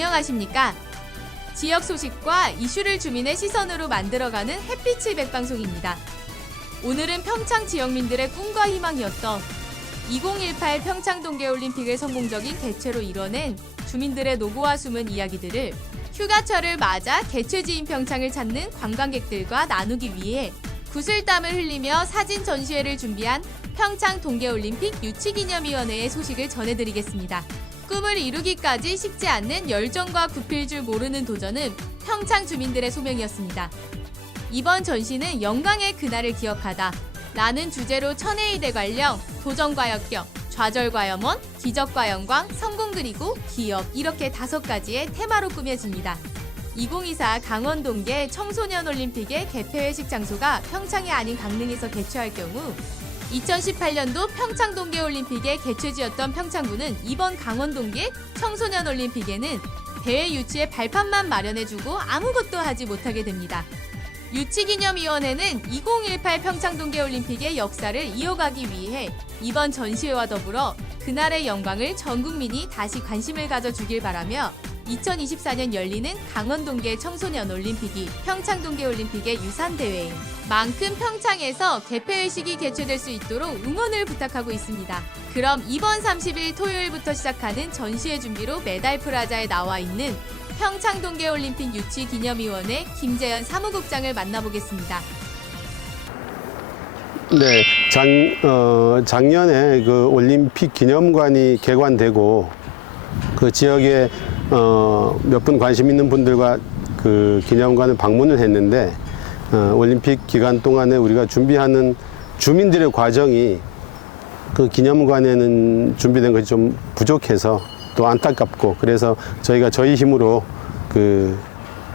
안녕하십니까? 지역 소식과 이슈를 주민의 시선으로 만들어가는 햇빛의 백방송입니다. 오늘은 평창 지역민들의 꿈과 희망이었던 2018 평창 동계올림픽을 성공적인 개최로 이뤄낸 주민들의 노고와 숨은 이야기들을 휴가철을 맞아 개최지인 평창을 찾는 관광객들과 나누기 위해 구슬땀을 흘리며 사진 전시회를 준비한 평창 동계올림픽 유치기념위원회의 소식을 전해드리겠습니다. 꿈을 이루기까지 쉽지 않는 열정과 굽힐 줄 모르는 도전은 평창 주민들의 소명이었습니다. 이번 전시는 영광의 그날을 기억하다 라는 주제로 천혜의대 관령, 도전과 역경, 좌절과 염원, 기적과 영광, 성공 그리고 기업 이렇게 다섯 가지의 테마로 꾸며집니다. 2024 강원 동계 청소년 올림픽의 개폐회식 장소가 평창이 아닌 강릉에서 개최할 경우 2018년도 평창 동계올림픽의 개최지였던 평창군은 이번 강원 동계 청소년 올림픽에는 대회 유치에 발판만 마련해주고 아무것도 하지 못하게 됩니다. 유치기념위원회는 2018 평창 동계올림픽의 역사를 이어가기 위해 이번 전시회와 더불어 그날의 영광을 전 국민이 다시 관심을 가져주길 바라며 2024년 열리는 강원동계 청소년 올림픽이 평창 동계올림픽의 유산 대회인 만큼 평창에서 개폐의식이 개최될 수 있도록 응원을 부탁하고 있습니다. 그럼 이번 30일 토요일부터 시작하는 전시회 준비로 메달 프라자에 나와 있는 평창 동계올림픽 유치 기념위원회 김재현 사무국장을 만나보겠습니다. 네, 작, 어, 작년에 그 올림픽 기념관이 개관되고 그 지역에 어, 몇 분 관심 있는 분들과 그 기념관을 방문을 했는데 어, 올림픽 기간 동안에 우리가 준비하는 주민들의 과정이 그 기념관에는 준비된 것이 좀 부족해서 또 안타깝고 그래서 저희가 저희 힘으로 그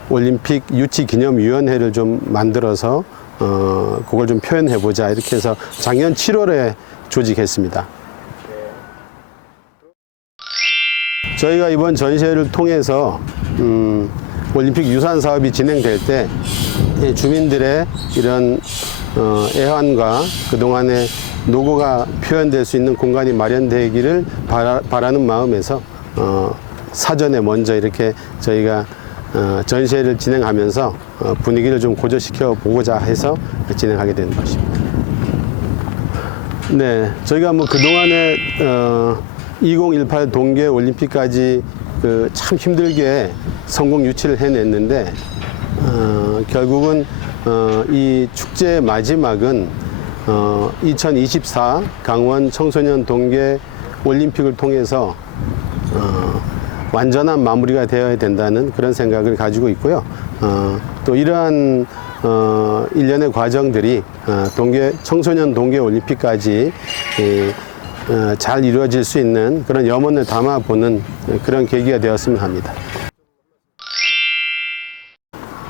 올림픽 유치 기념위원회를 좀 만들어서 어 그걸 좀 표현해 보자 이렇게 해서 작년 7월에 조직했습니다. 저희가 이번 전시회를 통해서 음, 올림픽 유산 사업이 진행될 때이 주민들의 이런 어, 애환과 그동안의 노고가 표현될 수 있는 공간이 마련되기를 바라, 바라 는 마음에서 어, 사전에 먼저 이렇게 저희가 어, 전시회를 진행하면서 어, 분위기를 좀 고조시켜 보고자 해서 진행하게 된 것입니다. 네, 저희가 뭐 그동안에 어, 2018 동계 올림픽까지 그 참 힘들게 성공 유치를 해냈는데 어, 결국은 어, 이 축제의 마지막은 어, 2024 강원 청소년 동계 올림픽을 통해서 어, 완전한 마무리가 되어야 된다는 그런 생각을 가지고 있고요. 어, 또 이러한 어, 일련의 과정들이 어, 동계 청소년 동계 올림픽까지 이, 어, 잘 이루어질 수 있는 그런 염원을 담아보는 그런 계기가 되었으면 합니다.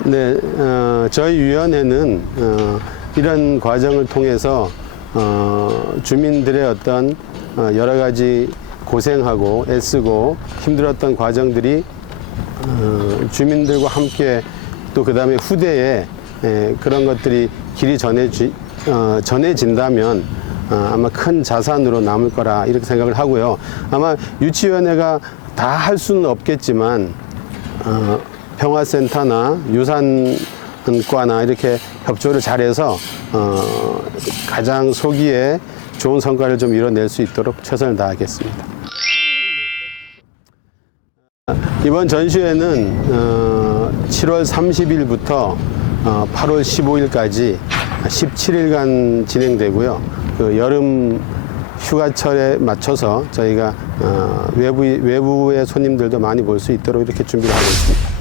네, 어, 저희 위원회는 어, 이런 과정을 통해서 어, 주민들의 어떤 어, 여러 가지 고생하고 애쓰고 힘들었던 과정들이 어, 주민들과 함께 또 그 다음에 후대에 에, 그런 것들이 길이 전해지, 어, 전해진다면 어, 아마 큰 자산으로 남을 거라 이렇게 생각을 하고요. 아마 유치위원회가 다 할 수는 없겠지만 어, 평화센터나 유산과나 이렇게 협조를 잘해서 어, 가장 소기에 좋은 성과를 좀 이뤄낼 수 있도록 최선을 다하겠습니다. 이번 전시회는 어, 7월 30일부터 어, 8월 15일까지 17일간 진행되고요. 그 여름 휴가철에 맞춰서 저희가 어, 외부 외부의 손님들도 많이 볼 수 있도록 이렇게 준비를 하고 있습니다.